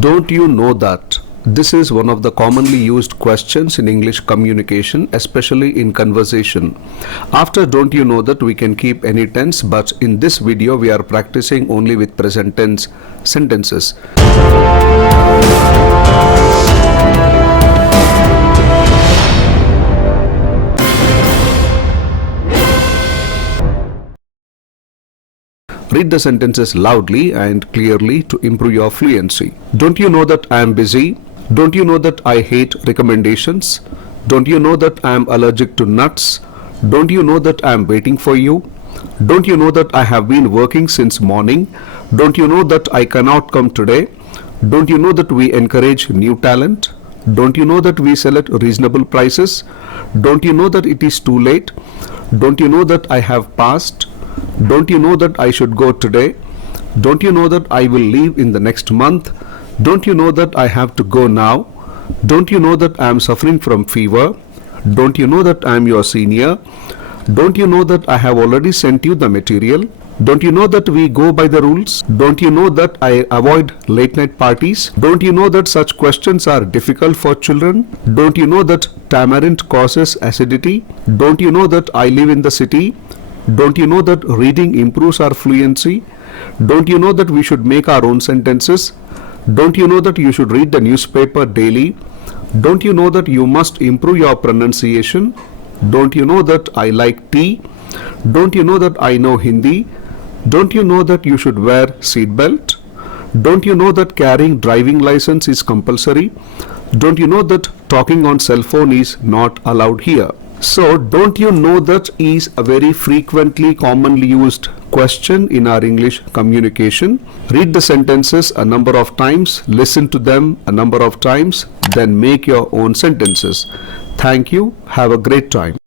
Don't you know that? This is one of the commonly used questions in English communication, especially in conversation. After don't you know that, we can keep any tense, but in this video we are practicing only with present tense sentences. Read the sentences loudly and clearly to improve your fluency. Don't you know that I am busy? Don't you know that I hate recommendations? Don't you know that I am allergic to nuts? Don't you know that I am waiting for you? Don't you know that I have been working since morning? Don't you know that I cannot come today? Don't you know that we encourage new talent? Don't you know that we sell at reasonable prices? Don't you know that it is too late? Don't you know that I have passed? Don't you know that I should go today? Don't you know that I will leave in the next month? Don't you know that I have to go now? Don't you know that I am suffering from fever? Don't you know that I am your senior? Don't you know that I have already sent you the material? Don't you know that we go by the rules? Don't you know that I avoid late night parties? Don't you know that such questions are difficult for children? Don't you know that tamarind causes acidity? Don't you know that I live in the city? Don't you know that reading improves our fluency? Don't you know that we should make our own sentences? Don't you know that you should read the newspaper daily? Don't you know that you must improve your pronunciation? Don't you know that I like tea? Don't you know that I know Hindi? Don't you know that you should wear seatbelt? Don't you know that carrying driving license is compulsory? Don't you know that talking on cell phone is not allowed here? So, don't you know that is a very frequently commonly used question in our English communication. Read the sentences a number of times, listen to them a number of times, then make your own sentences. Thank you. Have a great time.